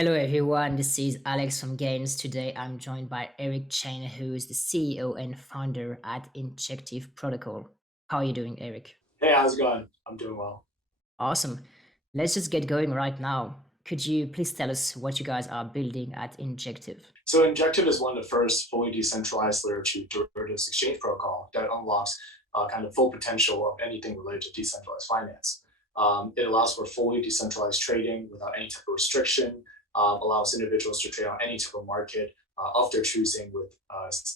Hello everyone, this is Alex from Games. Today I'm joined by Eric Chen, who is the CEO and founder at Injective Protocol. How are you doing, Eric? Hey, how's it going? I'm doing well. Awesome. Let's just get going right now. Could you please tell us what you guys are building at Injective? So Injective is one of the first fully decentralized layer 2 derivatives exchange protocol that unlocks kind of full potential of anything related to decentralized finance. It allows for fully decentralized trading without any type of restriction, allows individuals to trade on any type of market of their choosing with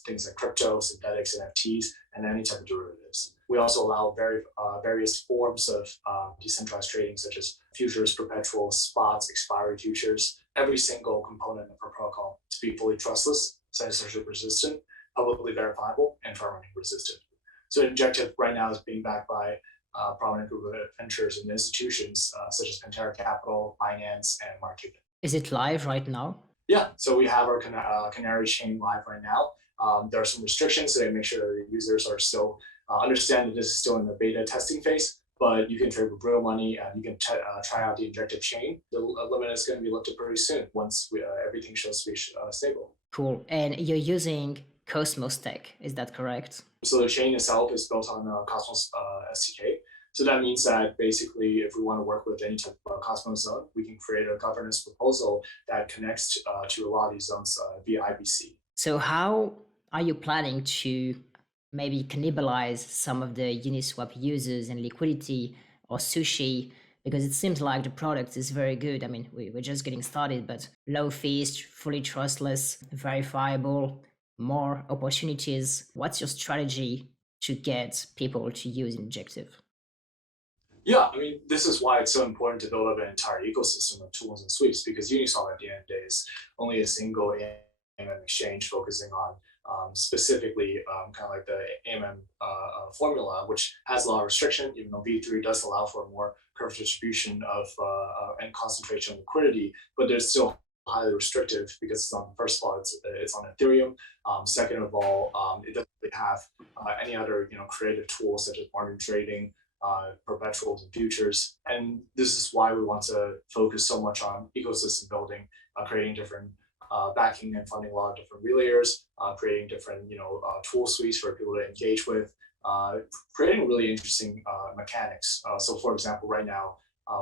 things like crypto, synthetics, NFTs, and any type of derivatives. We also allow various forms of decentralized trading, such as futures, perpetuals, spots, expiry futures, every single component of our protocol to be fully trustless, censorship resistant, publicly verifiable, and firmware resistant. So Injective right now is being backed by a prominent group of ventures and institutions such as Pantera Capital, Binance, and Market. Is it live right now? Yeah, so we have our Canary chain live right now. There are some restrictions, so they make sure that the users are still understand that this is still in the beta testing phase, but you can trade with real money and you can try out the Injective chain. The limit is going to be lifted pretty soon once everything shows to be stable. Cool. And you're using Cosmos Tech, is that correct? So the chain itself is built on Cosmos SDK. So that means that basically, if we want to work with any type of Cosmos zone, we can create a governance proposal that connects to a lot of these zones via IBC. So how are you planning to maybe cannibalize some of the Uniswap users and Liquidity or Sushi? Because it seems like the product is very good. I mean, we're just getting started, but low fees, fully trustless, verifiable, more opportunities. What's your strategy to get people to use Injective? Yeah, I mean, this is why it's so important to build up an entire ecosystem of tools and suites, because Uniswap at the end of the day is only a single AMM exchange focusing on specifically kind of like the AMM formula, which has a lot of restriction, even though V3 does allow for more curve distribution of and concentration of liquidity, but there's still highly restrictive because it's on, first of all, it's on Ethereum. Second of all, it doesn't really have any other creative tools such as margin trading, perpetuals and futures. And this is why we want to focus so much on ecosystem building, creating different backing and funding a lot of different relayers, creating different tool suites for people to engage with, creating really interesting mechanics. So for example, right now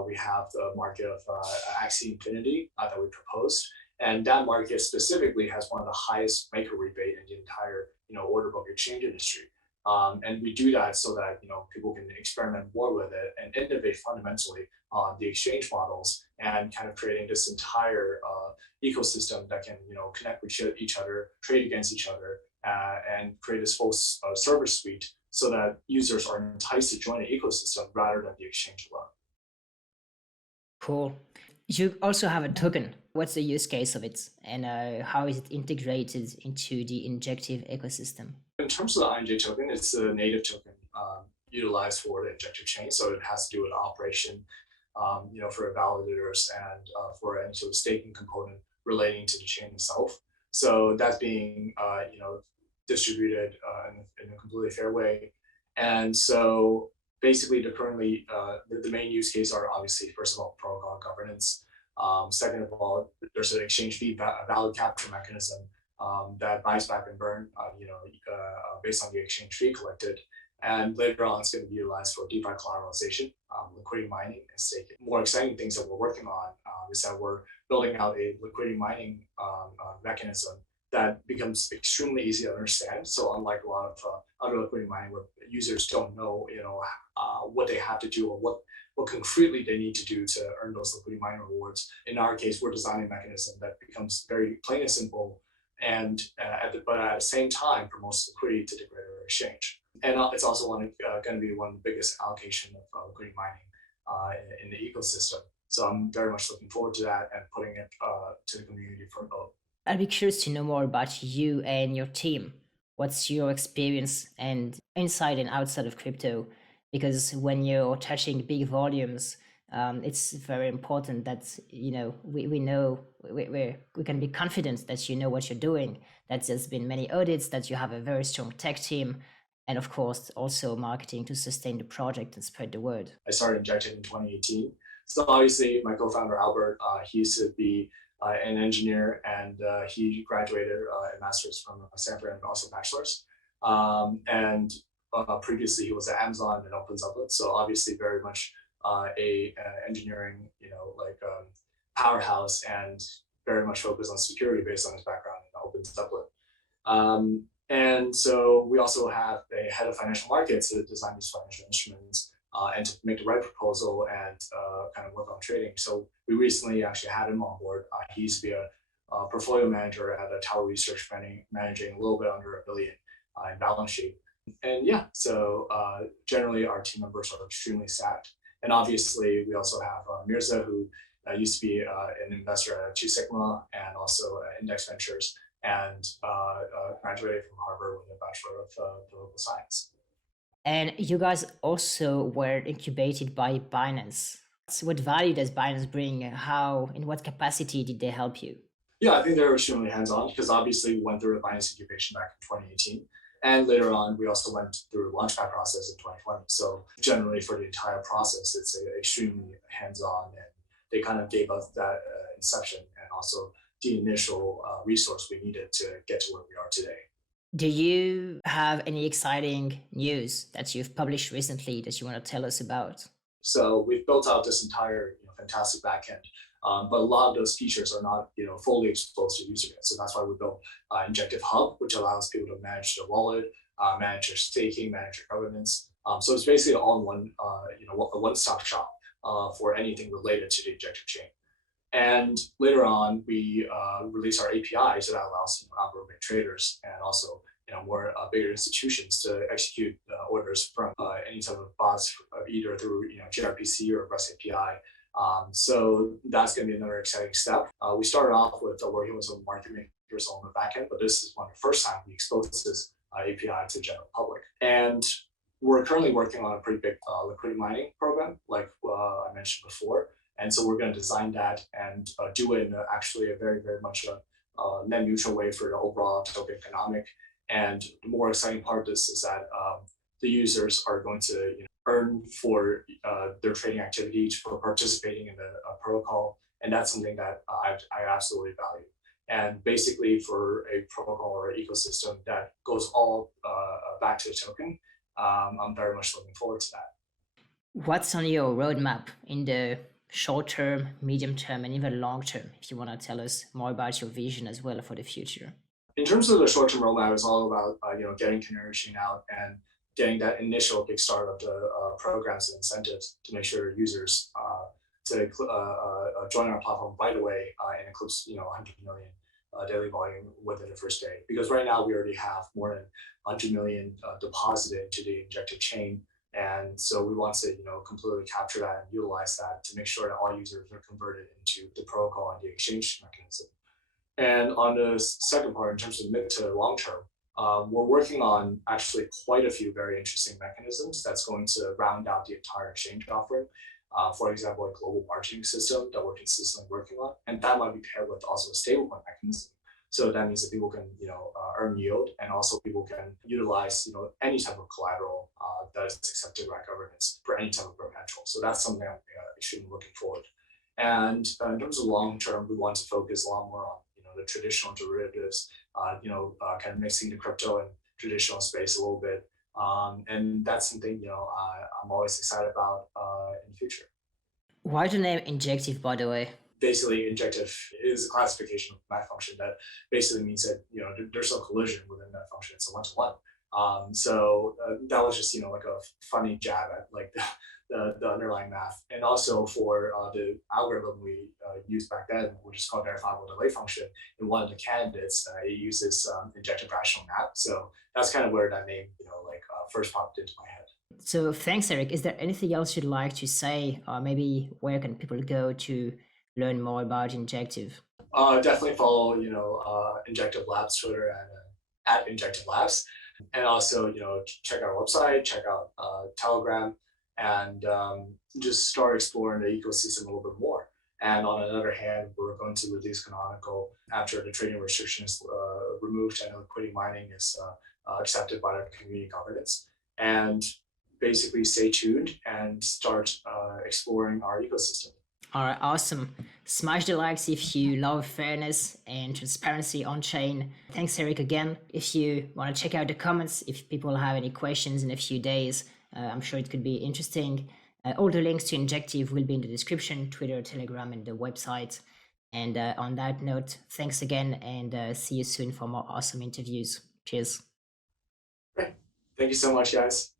we have the market of Axie Infinity that we proposed. And that market specifically has one of the highest maker rebate in the entire order book exchange industry. And we do that so that people can experiment more with it and innovate fundamentally on the exchange models and kind of creating this entire ecosystem that can connect with each other, trade against each other, and create this full service suite so that users are enticed to join the ecosystem rather than the exchange alone. Cool. You also have a token. What's the use case of it, and how is it integrated into the Injective ecosystem? In terms of the INJ token, it's a native token utilized for the Injective chain, so it has to do with operation, for validators and for any sort of staking component relating to the chain itself. So that's being distributed in a completely fair way, and so basically the main use case are obviously, first of all, protocol governance. Second of all, there's an exchange fee value capture mechanism that buys back and burn, based on the exchange fee collected. And later on, it's going to be utilized for DeFi collateralization, liquidity mining, and staking. More exciting things that we're working on is that we're building out a liquidity mining mechanism that becomes extremely easy to understand. So unlike a lot of other liquidity mining where users don't know, what they have to do or what concretely they need to do to earn those liquidity mining rewards. In our case, we're designing a mechanism that becomes very plain and simple, and but at the same time promotes liquidity to the greater exchange. And it's also going to be one of the biggest allocation of liquidity mining in the ecosystem. So I'm very much looking forward to that and putting it to the community for vote. I'd be curious to know more about you and your team. What's your experience and inside and outside of crypto? Because when you're touching big volumes, it's very important that we know we can be confident that you know what you're doing. That there's been many audits, that you have a very strong tech team, and of course also marketing to sustain the project and spread the word. I started Injective in 2018. So obviously my co-founder Albert, he used to be an engineer, and he graduated a master's from Stanford and also bachelor's. And previously he was at Amazon and OpenZuplet, so obviously very much a engineering, powerhouse, and very much focused on security based on his background in OpenZuplet. And so we also have a head of financial markets to design these financial instruments and to make the right proposal and kind of work on trading. So we recently actually had him on board. He used to be a portfolio manager at a Tower Research, managing a little bit under $1 billion in balance sheet. And yeah, so generally our team members are extremely stacked. And obviously we also have Mirza, who used to be an investor at Two Sigma and also Index Ventures, and graduated from Harvard with a Bachelor of Political Science. And you guys also were incubated by Binance. So what value does Binance bring? How, in what capacity did they help you? Yeah, I think they were extremely hands-on because obviously we went through a Binance incubation back in 2018. And later on, we also went through a launchpad process in 2020. So generally for the entire process, it's extremely hands-on, and they kind of gave us that inception and also the initial resource we needed to get to where we are today. Do you have any exciting news that you've published recently that you want to tell us about? So we've built out this entire fantastic backend, but a lot of those features are not fully exposed to users yet. So that's why we built Injective Hub, which allows people to manage their wallet, manage their staking, manage their governance. So it's basically all in a one-stop shop for anything related to the Injective chain. And later on, we release our API, so that allows algorithmic traders and also more bigger institutions to execute orders from any type of bots, either through gRPC or REST API. So that's going to be another exciting step. We started off with working with some market makers on the backend, but this is one of the first time we exposed this API to the general public. And we're currently working on a pretty big liquidity mining program, like I mentioned before. And so we're going to design that and do it in actually a very, very much a net neutral way for the overall token economic. And the more exciting part of this is that the users are going to earn for their trading activity for participating in the protocol. And that's something that I absolutely value. And basically for a protocol or ecosystem that goes all back to the token, I'm very much looking forward to that. What's on your roadmap in the short term, medium term, and even long term, if you want to tell us more about your vision as well for the future? In terms of the short-term roadmap, it's all about getting Canary Chain out and getting that initial big start of the programs and incentives to make sure users to join our platform right away and includes 100 million daily volume within the first day. Because right now we already have more than 100 million deposited into the Injective chain, and so we want to completely capture that and utilize that to make sure that all users are converted into the protocol and the exchange mechanism. And on the second part, in terms of mid to long term, we're working on actually quite a few very interesting mechanisms that's going to round out the entire exchange offering. For example, a global margining system that we're consistently working on, and that might be paired with also a stablecoin mechanism. So that means that people can earn yield, and also people can utilize any type of collateral that is accepted by governance for any type of perpetual. So that's something I'm extremely looking forward. And in terms of long term, we want to focus a lot more on the traditional derivatives, kind of mixing the crypto and traditional space a little bit. And that's something, I'm always excited about in the future. Why the name Injective, by the way? Basically, Injective is a classification of math function that basically means that, there's no collision within that function. It's a one-to-one. So that was just, like a funny jab at like the underlying math. And also for the algorithm we used back then, which is called verifiable delay function, in one of the candidates, it uses injective rational map. So that's kind of where that name, first popped into my head. So thanks, Eric. Is there anything else you'd like to say, or maybe where can people go to learn more about Injective? Definitely follow, Injective Labs Twitter and at Injective Labs. And also, check out our website, check out Telegram, and just start exploring the ecosystem a little bit more. And on another hand, we're going to release Canonical after the trading restrictions removed and liquidity mining is accepted by the community governance. And basically stay tuned and start exploring our ecosystem. All right, awesome. Smash the likes if you love fairness and transparency on chain. Thanks, Eric, again. If you want to check out the comments, if people have any questions in a few days, I'm sure it could be interesting. All the links to Injective will be in the description, Twitter, Telegram, and the website. And on that note, thanks again, and see you soon for more awesome interviews. Cheers. Great. Thank you so much, guys.